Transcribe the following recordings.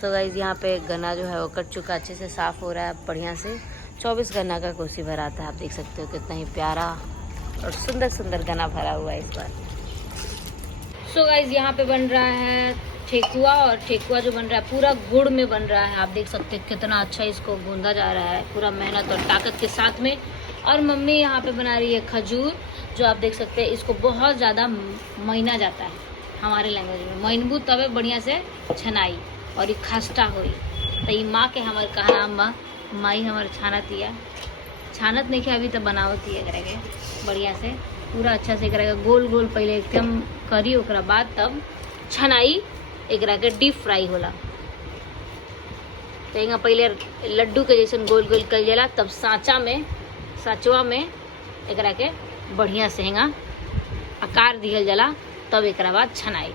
तो गाइस यहाँ पे गन्ना जो है वो कट चुका, अच्छे से साफ़ हो रहा है बढ़िया से। 24 गन्ना का कोसी भरा आता है। आप देख सकते हो कितना ही प्यारा और सुंदर सुंदर गन्ना भरा हुआ है इस बार। सो गाइस यहाँ पे बन रहा है ठेकुआ, और ठेकुआ जो बन रहा है पूरा गुड़ में बन रहा है। आप देख सकते हैं कितना अच्छा इसको गूंदा जा रहा है पूरा मेहनत और ताकत के साथ में। और मम्मी यहाँ पे बना रही है खजूर, जो आप देख सकते हैं इसको बहुत ज़्यादा महीना जाता है हमारे लैंग्वेज में, महीनबू तबे बढ़िया से छनाई और ये खस्ता हुई तो ये माँ के हमारे कहना माई हमारे छानत नहीं खे अभी तो बनावती है करके बढ़िया से पूरा अच्छा से करेगा गोल गोल पहले एकदम करी, ओकरा बाद तब छनाई एकरा के डीप फ्राई होला। तो यहाँ पहले लड्डू के जैसे गोल गोल कल जाला, तब साँचवा में एकरा के बढ़िया से हेंगा आकार दिहल जाला, तब एकरा बाद छनाई।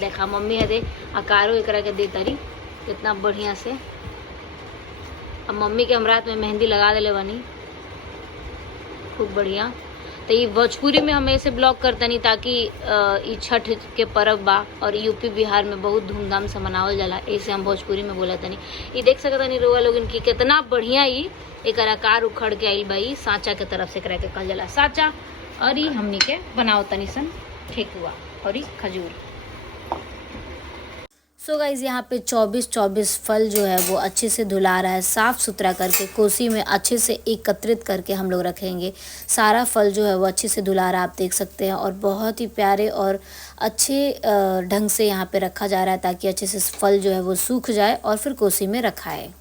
देखा मम्मी है दे आकारो एकरा के दे तारी कितना बढ़िया से। अब मम्मी के हम रात में मेहंदी लगा देले बानी खूब बढ़िया। तो ये भोजपुरी में हम ऐसे ब्लॉग करतनी ताकि ये छठ के पर्व बा और यूपी बिहार में बहुत धूमधाम से मनावल जाला, ऐसे हम भोजपुरी में बोला तनी। ये देख सकतनी रोआ लोगन की कितना बढ़िया ही एक आकार उखड़ के आइल बा साँचा के तरफ से करा के कहल जाला साँचा। और ये हमनी के बनाओ तनी सन ठेकुआ और ये खजूर। सो गाइज यहाँ पे 24 फल जो है वो अच्छे से धुला रहा है, साफ़ सुथरा करके कोसी में अच्छे से एकत्रित करके हम लोग रखेंगे। सारा फल जो है वो अच्छे से धुला रहा है, आप देख सकते हैं। और बहुत ही प्यारे और अच्छे ढंग से यहाँ पे रखा जा रहा है ताकि अच्छे से फल जो है वो सूख जाए और फिर कोसी में रखाए।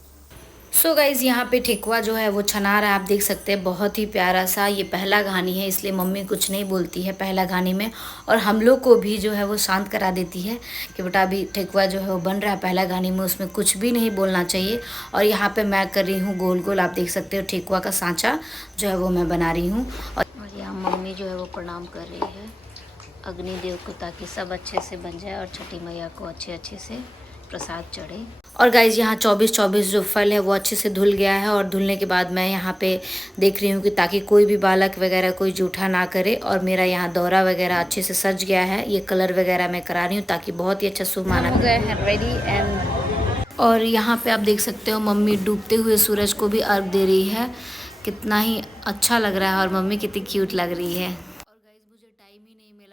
सो गाइज़ यहाँ पे ठेकुआ जो है वो छना रहा है, आप देख सकते हैं बहुत ही प्यारा सा। ये पहला घानी है इसलिए मम्मी कुछ नहीं बोलती है पहला घानी में, और हम लोग को भी जो है वो शांत करा देती है कि बेटा अभी ठेकुआ जो है वो बन रहा है पहला घानी में, उसमें कुछ भी नहीं बोलना चाहिए। और यहाँ पे मैं कर रही हूँ गोल गोल, आप देख सकते हो ठेकुआ का सांचा जो है वो मैं बना रही हूँ। और यहाँ मम्मी जो है वो प्रणाम कर रही है अग्निदेव को ताकि सब अच्छे से बन जाए और छठी मैया को अच्छे से प्रसाद चढ़े। और गाइज़ यहाँ 24 जो फल है वो अच्छे से धुल गया है, और धुलने के बाद मैं यहाँ पे देख रही हूँ कि ताकि कोई भी बालक वगैरह कोई जूठा ना करे। और मेरा यहाँ दौरा वगैरह अच्छे से सज गया है, ये कलर वगैरह मैं करा रही हूँ ताकि बहुत ही अच्छा शुभ माना हो गया है रेडी। एंड और यहाँ पे आप देख सकते हो मम्मी डूबते हुए सूरज को भी अर्घ दे रही है, कितना ही अच्छा लग रहा है और मम्मी कितनी क्यूट लग रही है।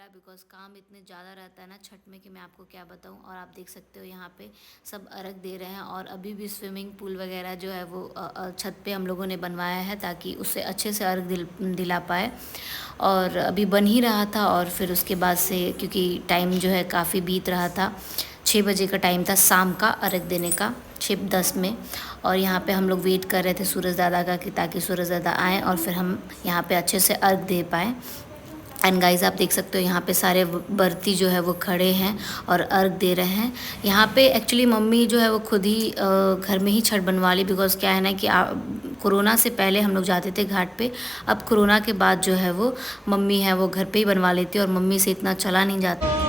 बिकॉज काम इतने ज़्यादा रहता है ना छठ में कि मैं आपको क्या बताऊं। और आप देख सकते हो यहाँ पे सब अर्घ दे रहे हैं, और अभी भी स्विमिंग पूल वगैरह जो है वो छत पे हम लोगों ने बनवाया है ताकि उससे अच्छे से अर्घ दिला पाए। और अभी बन ही रहा था, और फिर उसके बाद से क्योंकि टाइम जो है काफ़ी बीत रहा था, 6 बजे का टाइम था शाम का अर्घ देने का 6:10 में। और यहाँ पे हम लोग वेट कर रहे थे सूरज दादा का कि ताकि सूरज दादा आएँ और फिर हम यहाँ पे अच्छे से अर्घ दे पाएँ। एंड गाइज़ आप देख सकते हो यहाँ पे सारे बर्ती जो है वो खड़े हैं और अर्घ दे रहे हैं। यहाँ पे एक्चुअली मम्मी जो है वो खुद ही घर में ही छठ बनवा ली, बिकॉज़ क्या है ना कि कोरोना से पहले हम लोग जाते थे घाट पे, अब कोरोना के बाद जो है वो मम्मी है वो घर पे ही बनवा लेती है और मम्मी से इतना चला नहीं जाता।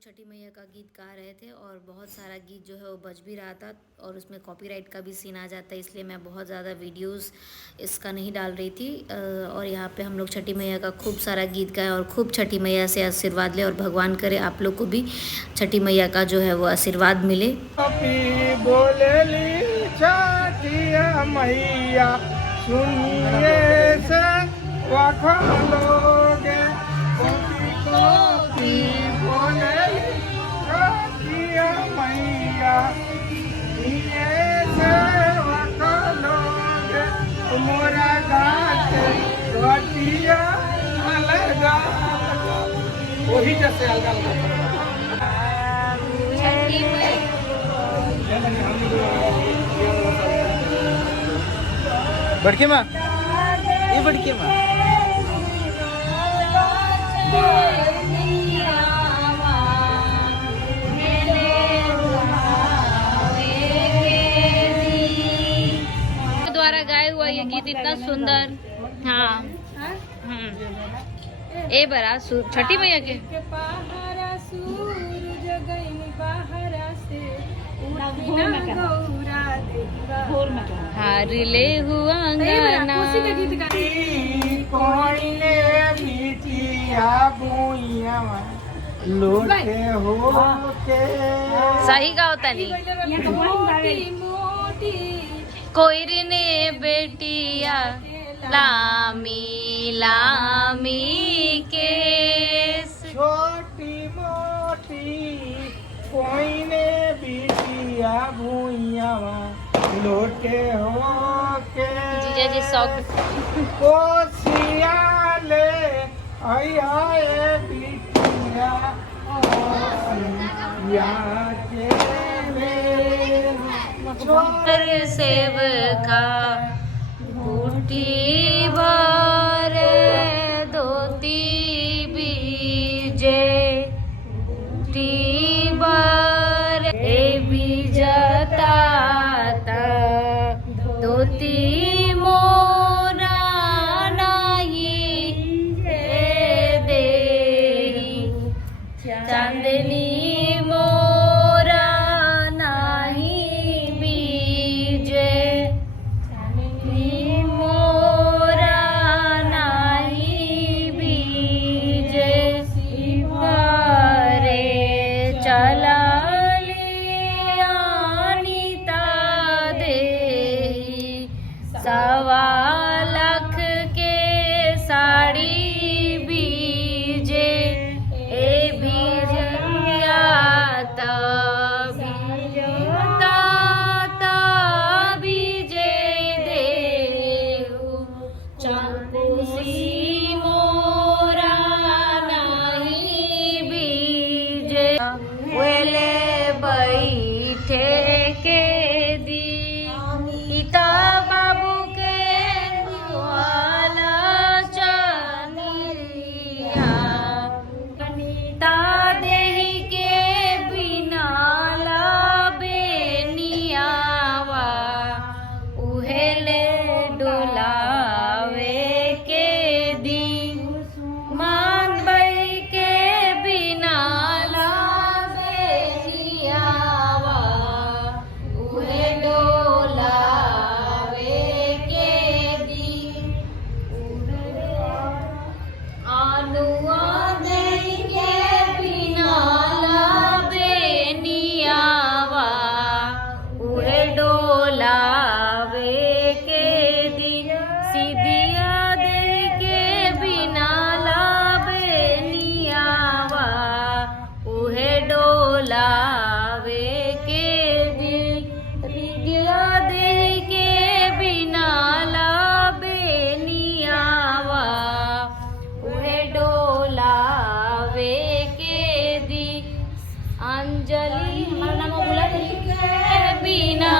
छठी मैया का गीत गा रहे थे और बहुत सारा गीत जो है वो बज भी रहा था, और उसमें कॉपीराइट का भी सीन आ जाता है, इसलिए मैं बहुत ज़्यादा वीडियोस इसका नहीं डाल रही थी। और यहाँ पे हम लोग छठी मैया का खूब सारा गीत गाए और खूब छठी मैया से आशीर्वाद ले, और भगवान करे आप लोग को भी छठी मैया का जो है वो आशीर्वाद मिले। वही जैसे बड़के माँ ये बड़के माँ द्वारा गाया हुआ ये गीत इतना सुंदर। हाँ ए बरा छठी मैया के पहाड़ा सूरज गइल बहरा से उठिना गौरा देवा हारिले हुआ गाना कोइले बिटिया बुइया लोटे हो के सही गाओ तनी मोटी मोटी कोयरी ने बेटिया लामी लामी केस छोटी मोटी कोइले बिटिया बुइया लोटे हो के जीजा जी शौक कोसिया ले आई हाय बिटिया कोसिया के रे पर सेव का बूटी भर दोती बीजे बूटी भर ए बीजता दोती मोरा नाही दे चांदनी मोरा नाही बीजे चांदनी मोरा नाही बीजे शिवारे चला सवा लाख के साड़ी बीजे ए बीजया बीजे देहु चंकुसी मोरा नहीं बीजे वेले बैठे के दी इता बाबू के दुआला चनिया कनिता देही के बिना बेनियावा उहेले डोलावे के दी मान बई के बिना बेनियावा उहे डोलावे के दी आनुआ देही के बिना बेनियावा उहे डोलावे के दी सीधिया देही के बिना बेनियावा उहे डोलावे के दी सीधिया देही के बिना बेनियावा उहे डोलावे के दी अंजलि के बिना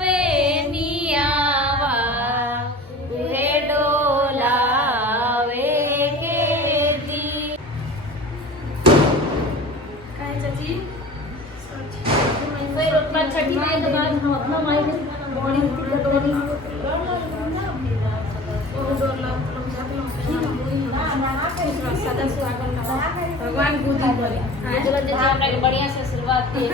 बेनियावा उहे डोलावे के दी फिर उतना छठी माई के बाद हम अपना माई के बॉडी भगवान बुद्धि बोले बढ़िया से आशीर्वाद दिए